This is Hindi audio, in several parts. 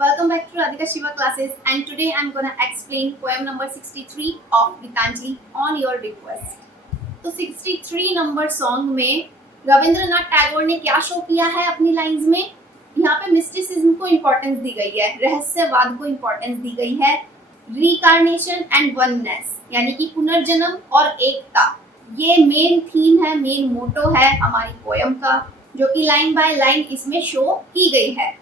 Welcome back to Radhika Shiva classes, and today I'm gonna explain poem number 63 of Gitanjali on your request. तो 63 नंबर सॉन्ग में रविंद्रनाथ टैगोर ने क्या शो किया है अपनी लाइंस में? यहाँ पे मिस्टिसिज्म को इम्पोर्टेंस दी गई है, रहस्यवाद को इम्पोर्टेंस दी गई है, रिकार्नेशन एंड वननेस यानी कि पुनर्जन्म और एकता, ये मेन थीम है, मेन मोटो है हमारी पोयम का, जो कि लाइन बाय लाइन इसमें शो की गई है।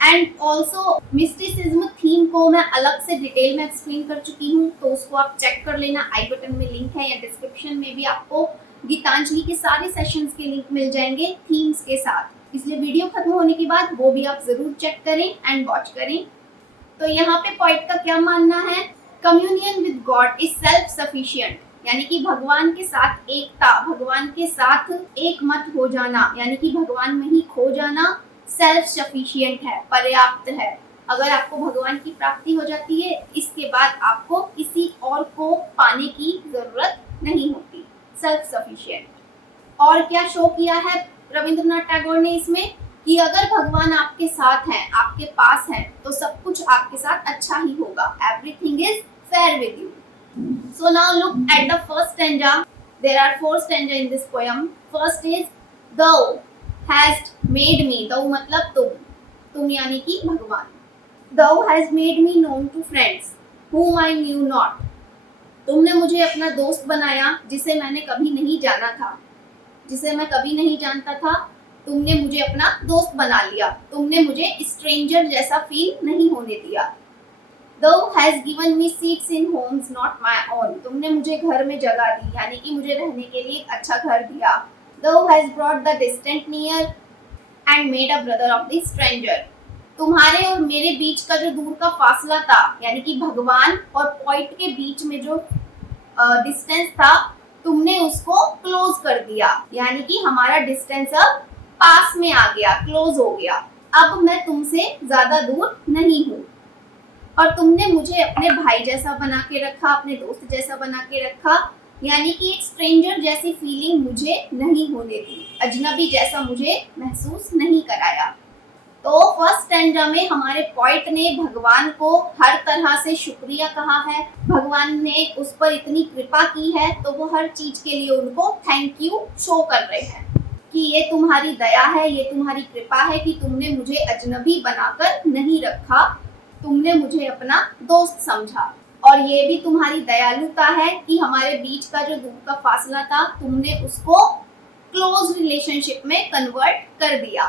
एंड ऑल्सो मिस्टिसिज्म थीम को मैं अलग से डिटेल में एक्सप्लेन कर चुकी हूँ, तो उसको आप चेक कर लेना। आई बटन में लिंक है या डिस्क्रिप्शन में भी आपको गीतांजलि के सारे सेशंस के लिंक मिल जाएंगे थीम्स के साथ, इसलिए वीडियो खत्म होने के बाद वो भी आप जरूर चेक करें एंड वॉच करें। तो यहाँ पे पॉइंट का क्या मानना है? Communion with God is self sufficient, यानी कि भगवान के साथ एकता, भगवान के साथ एक मत हो जाना, यानी कि भगवान में ही खो जाना सेल्फ सफिशिएंट है, पर्याप्त है। अगर आपको भगवान की प्राप्ति हो जाती है, इसके बाद आपको किसी और को पाने की जरूरत नहीं होती, सेल्फ सफिशिएंट। और क्या शो किया है रविंद्रनाथ टैगोर ने इसमें कि अगर भगवान आपके साथ हैं, आपके पास हैं, तो सब कुछ आपके साथ अच्छा ही होगा। Everything is fair with you. So now look at the first stanza. There are 4 stanza in this poem. First is thou hast made me. Thou मतलब तुम यानी कि भगवान। Thou has made me known to friends whom I knew not. तुमने मुझे अपना दोस्त बनाया जिसे मैंने कभी नहीं जाना था, जिसे मैं कभी नहीं जानता था, तुमने मुझे अपना दोस्त बना लिया, तुमने मुझे स्ट्रेंजर जैसा फील नहीं होने दिया। Thou has given me seats in homes not my own. तुमने मुझे घर में जगह दी, यानी कि मुझे रहने के लिए एक अच्छा घर दिया। Thou has brought the distant near and made a brother of the stranger. तुम्हारे और मेरे बीच का जो दूर का फासला था, यानी कि भगवान और पॉइंट के बीच में जो डिस्टेंस था, तुमने उसको क्लोज कर दिया, यानी कि हमारा डिस्टेंस अब पास में आ गया, क्लोज हो गया। अब मैं तुमसे ज्यादा दूर नहीं हूँ और तुमने मुझे अपने भाई जैसा बना के रखा, अपने दोस्त जैसा बना के रखा, यानी कि एक स्ट्रेंजर जैसी फीलिंग मुझे नहीं होने दी, अजनबी जैसा मुझे महसूस नहीं कराया। तो फर्स्ट स्टैंजा में हमारे पॉइंट ने भगवान को हर तरह से शुक्रिया कहा है, भगवान ने उस पर इतनी कृपा की है, तो वो हर चीज के लिए उनको थैंक यू शो कर रहे हैं कि ये तुम्हारी दया है, ये तुम्हारी कृपा है कि तुमने मुझे अजनबी बनाकर नहीं रखा, तुमने मुझे अपना दोस्त समझा, और ये भी तुम्हारी दयालुता है कि हमारे बीच का जो दूर का फासला था, तुमने उसको क्लोज रिलेशनशिप में कन्वर्ट कर दिया।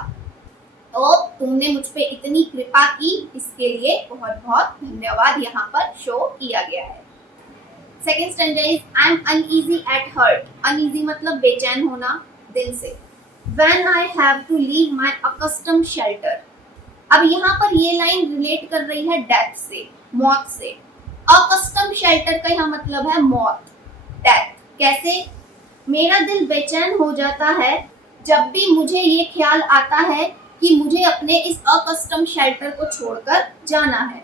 तो तुमने मुझ पे इतनी कृपा की, इसके लिए बहुत बहुत धन्यवाद यहाँ पर शो किया गया है। Second stanza is I am uneasy at heart. Uneasy मतलब बेचैन होना दिल से। When I have to leave my accustomed shelter. अब यहाँ पर ये लाइन रिलेट कर रही है डेथ से, मौत से। अकस्टम शेल्टर का यहाँ मतलब है मौत, डेथ। कैसे? मेरा दिल बेचैन हो जाता है जब भी मुझे ये ख्याल आता है कि मुझे अपने इस अकस्टम शेल्टर को छोड़कर जाना है।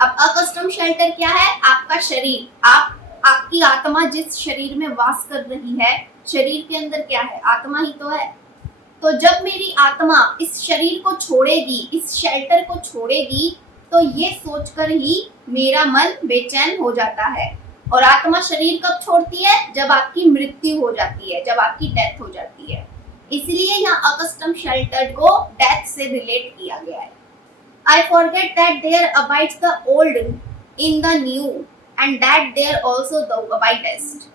अब अकस्टम शेल्टर क्या है? आपका शरीर, आपकी आत्मा जिस शरीर में वास कर रही है, शरीर के अंदर क्या है? आत्मा ही तो है। तो जब मेरी आत्मा इस शरीर को छोड़ेगी, इस शेल्टर को छोड़ेगी, तो ये सोचकर ही मेरा मन बेचैन हो जाता है। और आत्मा शरीर कब छोड़ती है? जब आपकी मृत्यु हो जाती है, जब आपकी डेथ हो जाती है। इसलिए यहाँ अकस्टम शेल्टर को डेथ से रिलेट किया गया है। I forget that there abides the old in the new and that there also thou abidest.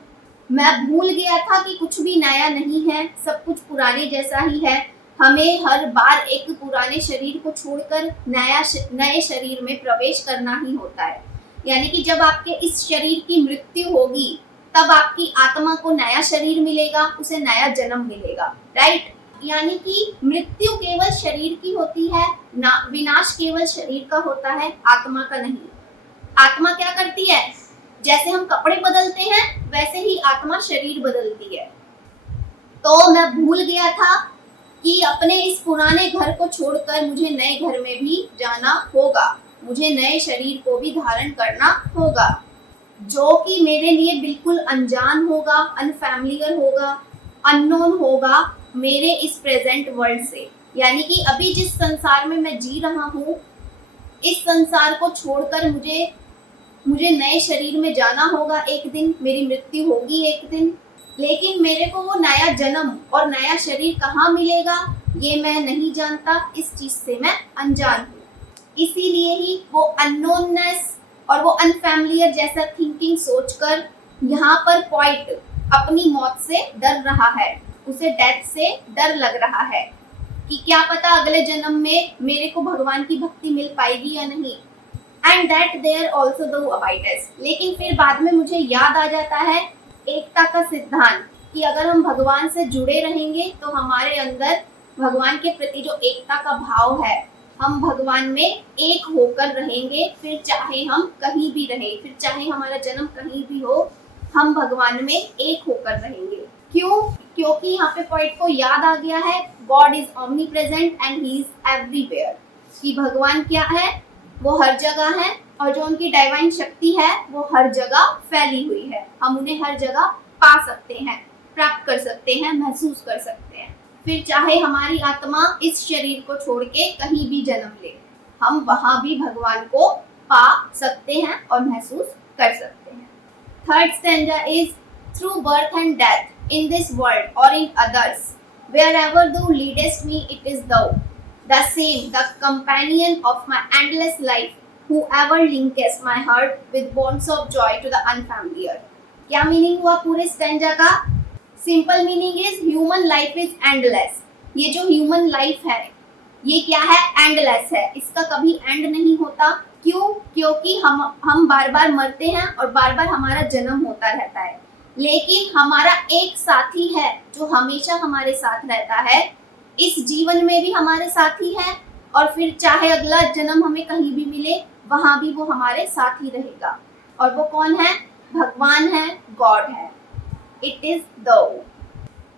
मैं भूल गया था कि कुछ भी नया नहीं है, सब कुछ पुराने जैसा ही है। हमें हर बार एक पुराने शरीर को छोड़कर नए शरीर में प्रवेश करना ही होता है। यानी कि जब आपके इस शरीर की मृत्यु होगी, तब आपकी आत्मा को नया शरीर मिलेगा, उसे नया जन्म मिलेगा, राइट? यानी कि मृत्यु केवल शरीर की होती है, विनाश केवल शरीर का होता है, आत्मा का नहीं। आत्मा क्या करती है? जैसे हम कपड़े बदलते हैं, वैसे ही आत्मा शरीर बदलती है। तो मैं भूल गया था कि अपने इस पुराने घर को छोड़कर मुझे नए घर में भी जाना होगा, मुझे नए शरीर को भी धारण करना होगा, जो कि मेरे लिए बिल्कुल अनजान होगा, अनफैमिलियर होगा, अननोन होगा मेरे इस प्रेजेंट वर्ल्ड से। यानी कि अभी जिस संसार में मैं जी रहा हूँ, इस संसार को छोड़कर मुझे नए शरीर में जाना होगा एक दिन, मेरी मृत्यु होगी एक दिन, लेकिन मेरे को वो नया जन्म और नया शरीर कहाँ मिलेगा ये मैं नहीं जानता, इस चीज से मैं अनजान हूँ। इसीलिए ही वो अननोननेस और वो अनफैमिलियर जैसा थिंकिंग सोचकर यहाँ पर पॉइंट अपनी मौत से डर रहा है, उसे डेथ से डर लग रहा है कि क्या पता अगले जन्म में मेरे को भगवान की भक्ति मिल पाएगी या नहीं। And that there also the abides. लेकिन फिर बाद में मुझे याद आ जाता है एकता का सिद्धांत कि अगर हम भगवान से जुड़े रहेंगे तो हमारे अंदर भगवान के प्रति जो एकता का भाव है, हम भगवान में एक होकर रहेंगे, फिर चाहे हम कहीं भी रहें, फिर चाहे हमारा जन्म कहीं भी हो, हम भगवान में एक होकर रहेंगे। क्यों? क्योंकि यहाँ पे पॉइंट को याद आ गया है God is omni present and he is everywhere, कि भगवान क्या है, वो हर जगह है और जो उनकी डिवाइन शक्ति है वो हर जगह फैली हुई है। हम उन्हें हर जगह पा सकते हैं, प्राप्त कर सकते हैं, महसूस कर सकते हैं। फिर चाहे हमारी आत्मा इस शरीर को छोड़ के कहीं भी जन्म ले, हम वहां भी भगवान को पा सकते हैं और महसूस कर सकते हैं। Third stanza is through birth and death in this world और in others, wherever thou leadest me it is thou, the same, the companion of my endless life, whoever linkest my heart with bonds of joy to the unfamiliar। क्या मीनिंग हुआ पूरे स्टैंजा का? Simple meaning is human life is endless. ये जो ह्यूमन लाइफ है ये क्या है? एंडलेस है, इसका कभी एंड नहीं होता। क्यों? क्योंकि हम बार बार मरते हैं और बार बार हमारा जन्म होता रहता है, लेकिन हमारा एक साथी है जो हमेशा हमारे साथ रहता है, इस जीवन में भी हमारे साथी है और फिर चाहे अगला जन्म हमें कहीं भी मिले वहां भी वो हमारे साथ ही रहेगा। और वो कौन है? भगवान है, गॉड है, इट इज दो।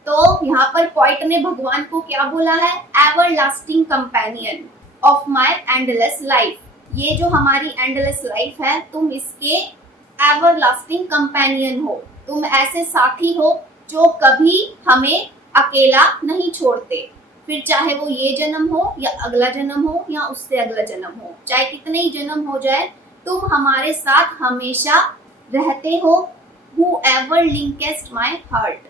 तो यहाँ पर पॉइंट ने भगवान को क्या बोला है? Ever lasting companion of my endless life. ये जो हमारी एंडलेस लाइफ है, तुम इसके एवर लास्टिंग कंपेनियन हो, तुम ऐसे साथी हो जो कभी हमें अकेला नहीं छोड़ते, फिर चाहे वो ये जन्म हो या अगला जन्म हो या उससे अगला जन्म हो, चाहे कितने ही जन्म हो जाए, तुम हमारे साथ हमेशा रहते हो। Whoever linkest my heart,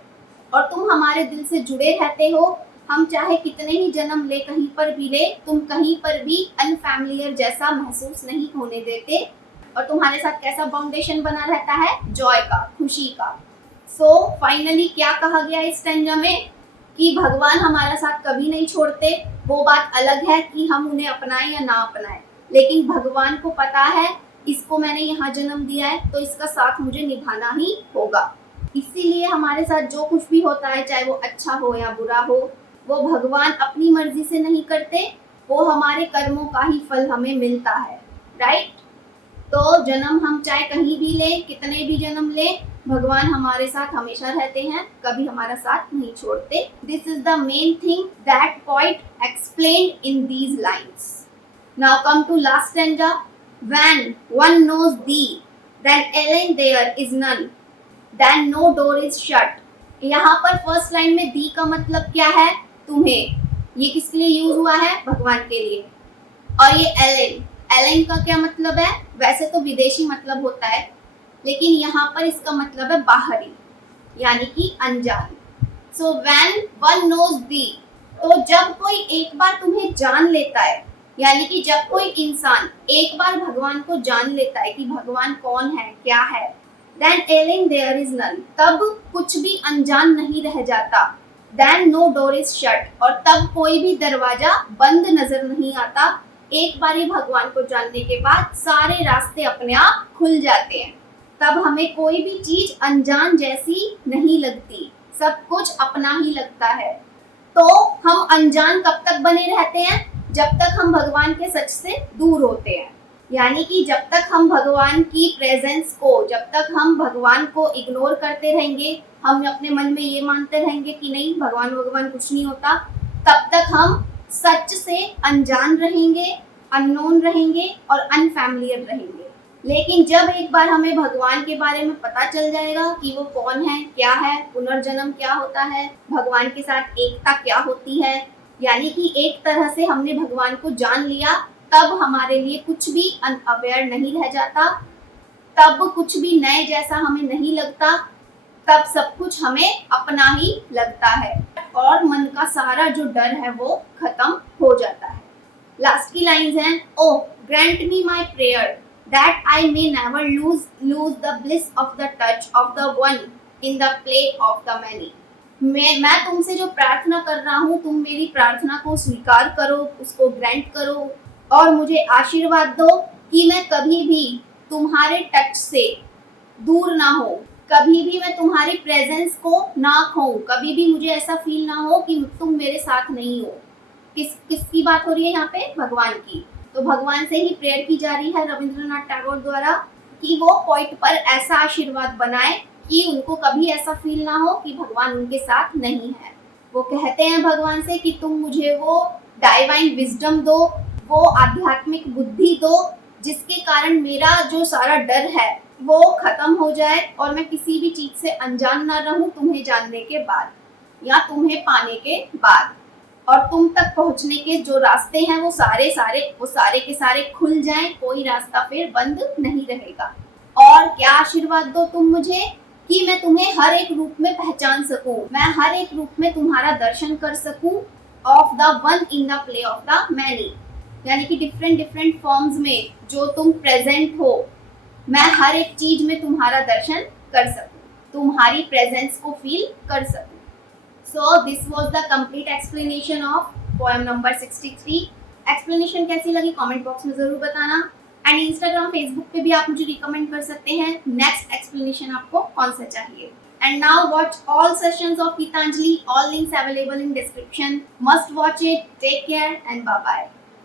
और तुम हमारे दिल से जुड़े रहते हो। हम चाहे कितने ही जन्म ले, कहीं पर भी ले, तुम कहीं पर भी अनफैमिलियर जैसा महसूस नहीं होने देते और तुम्हारे साथ कैसा बाउंडेशन बना रहता है? जॉय का, खुशी का। सो फाइनली क्या कहा गया इस स्टैंजा में कि भगवान हमारा साथ कभी नहीं छोड़ते। वो बात अलग है कि हम उन्हें अपनाएं या ना अपनाएं, लेकिन भगवान को पता है इसको मैंने यहाँ जन्म दिया है तो इसका साथ मुझे निभाना ही होगा। इसीलिए हमारे साथ जो कुछ भी होता है, चाहे वो अच्छा हो या बुरा हो, वो भगवान अपनी मर्जी से नहीं करते, वो हमारे कर्मों का ही फल हमें मिलता है, राइट। तो जन्म हम चाहे कहीं भी ले, कितने भी जन्म ले, भगवान हमारे साथ हमेशा रहते हैं, कभी हमारा साथ नहीं छोड़ते। This is the main thing that point explained in these lines. Now come to last stanza. When one knows thee, then alien there is none, then no door is shut। यहाँ पर फर्स्ट लाइन में दी का मतलब क्या है? तुम्हें। ये किसके लिए यूज हुआ है? भगवान के लिए। और ये एलेन, एलेन का क्या मतलब है? वैसे तो विदेशी मतलब होता है, लेकिन यहाँ पर इसका मतलब है बाहरी, यानी कि अनजान। सो when one knows thee, तो जब कोई एक बार तुम्हें जान लेता है, यानी कि जब कोई इंसान एक बार भगवान को जान लेता है कि भगवान कौन है, क्या है, then alien there is none, तब कुछ भी अनजान नहीं रह जाता। then no door is shut, और तब कोई भी दरवाजा बंद नजर नहीं आता। एक बार ही भगवान को जानने के बाद सारे रास्ते अपने आप खुल जाते हैं, तब हमें कोई भी चीज अनजान जैसी नहीं लगती, सब कुछ अपना ही लगता है। तो हम अनजान कब तक बने रहते हैं? जब तक हम भगवान के सच से दूर होते हैं, यानी कि जब तक हम भगवान की प्रेजेंस को, जब तक हम भगवान को इग्नोर करते रहेंगे, हम अपने मन में ये मानते रहेंगे कि नहीं भगवान कुछ नहीं होता, तब तक हम सच से अनजान रहेंगे, अननोन रहेंगे और अनफैमिलियर रहेंगे। लेकिन जब एक बार हमें भगवान के बारे में पता चल जाएगा कि वो कौन है, क्या है, पुनर्जन्म क्या होता है, भगवान के साथ एकता क्या होती है, यानी कि एक तरह से हमने भगवान को जान लिया, तब हमारे लिए कुछ भी अनअवेयर नहीं रह जाता, तब कुछ भी नए जैसा हमें नहीं लगता, तब सब कुछ हमें अपना ही लगता है और मन का सारा जो डर है वो खत्म हो जाता है। लास्ट की लाइंस हैं, oh grant me my prayer that I may never lose the bliss of the touch of the one in the play of the many. मैं तुमसे जो प्रार्थना कर रहा हूँ, तुम मेरी प्रार्थना को स्वीकार करो, उसको ग्रांट करो और मुझे आशीर्वाद दो कि मैं कभी भी तुम्हारे टच से दूर ना हो, कभी भी मैं तुम्हारी प्रेजेंस को ना खोऊं, कभी भी मुझे ऐसा फील ना हो कि तुम मेरे साथ नहीं हो। किसकी बात हो रही है यहाँ पे? भगवान की। तो भगवान से ही प्रेयर की जा रही है रविंद्रनाथ टैगोर द्वारा कि वो पोइट पर ऐसा आशीर्वाद बनाए कि उनको कभी ऐसा फील ना हो कि भगवान उनके साथ नहीं है। वो कहते हैं भगवान से कि तुम मुझे वो डाइवाइन विजडम दो, वो आध्यात्मिक बुद्धि दो जिसके कारण मेरा जो सारा डर है वो खत्म हो जाए और मैं किसी भी चीज से अनजान ना रहूं तुम्हें जानने के बाद या तुम्हें पाने के बाद, और तुम तक पहुंचने के जो रास्ते हैं वो सारे के सारे खुल जाएं, कोई रास्ता फिर बंद नहीं रहेगा। और क्या आशीर्वाद दो तुम मुझे कि मैं तुम्हें हर एक रूप में पहचान सकूं, मैं हर एक रूप में तुम्हारा दर्शन कर सकूं, of the one in the play of the many, यानी कि डिफरेंट फॉर्म्स में जो तुम प्रेजेंट हो, मैं हर एक चीज में तुम्हारा दर्शन कर सकूं, तुम्हारी प्रेजेंस को फील कर सकूं। So this was the complete explanation of poem number 63। Explanation कैसी लगी कमेंट बॉक्स में जरूर बताना, एंड इंस्टाग्राम फेसबुक पे भी आप मुझे रिकमेंड कर सकते हैं नेक्स्ट एक्सप्लेनेशन आपको कौन सा चाहिए। And now watch all sessions of Gitanjali, all links available in description. Must watch it. Take care and bye bye.